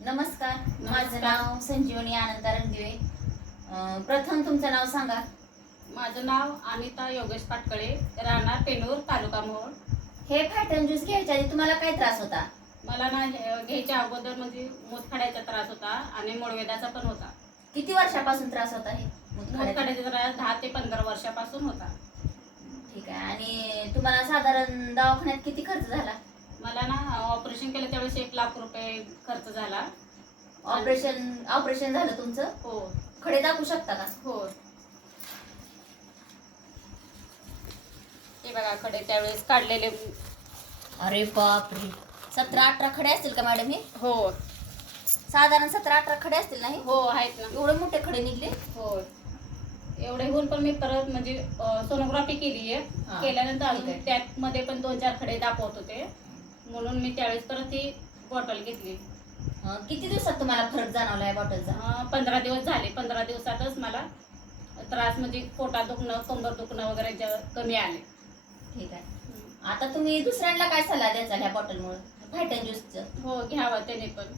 नमस्कार, माझं नमस्कार. नाव संजीवनी आनंद रणदिवे. प्रथम तुमचं नाव सांगा. माझं नाव अनिता योगेश पाटकळे, राहणार पेनूर, तालुका मोहोळ. हे फॅटन ज्यूस घ्यायच्या आधी तुम्हाला काय त्रास होता? मला ना घ्यायच्या अगोदर म्हणजे मूतखड्याचा त्रास होता आणि मूळव्याधाचा पण होता. किती वर्षापासून त्रास होता हे मूतखड्याचा? मूतखड्याचा त्रास 10 ते 15 वर्षापासून होता. ठीक आहे. आणि तुम्हाला साधारण दवाखान्यात किती खर्च झाला? मला ना ऑपरेशन केलं त्यावेळेस 1 लाख रुपये खर्च झाला. ऑपरेशन झालं तुमचं? हो खडे दाखवू शकता का? हो. हे बघा खडे त्यावेळेस काढलेले. अरे बापरे, 17-18 खडे असतील का मॅडम? हे हो साधारण 17-18 खडे असतील ना? हे हो आहेत ना. एवढे मोठे खडे निघले? हो. एवढे होऊन पण मी परत म्हणजे सोनोग्राफी केली आहे. हा. केल्यानंतर ठीक आहे. अजून त्यामध्ये पण 2-4 खडे दाखवत होते, म्हणून मी त्यावेळेस परत ही बॉटल घेतली. किती दिवसात तुम्हाला फरक जाणवला या बॉटलचा? 15 दिवस झाले. 15 दिवसातच मला त्रास म्हणजे पोटात दुखणं, कंबर दुखणं वगैरे कमी आले. ठीक आहे. आता तुम्ही दुसऱ्यांना काय सल्ला द्याल ह्या बॉटलमुळे, फॅटन ज्यूसचं? हो घ्यावं त्याने पण.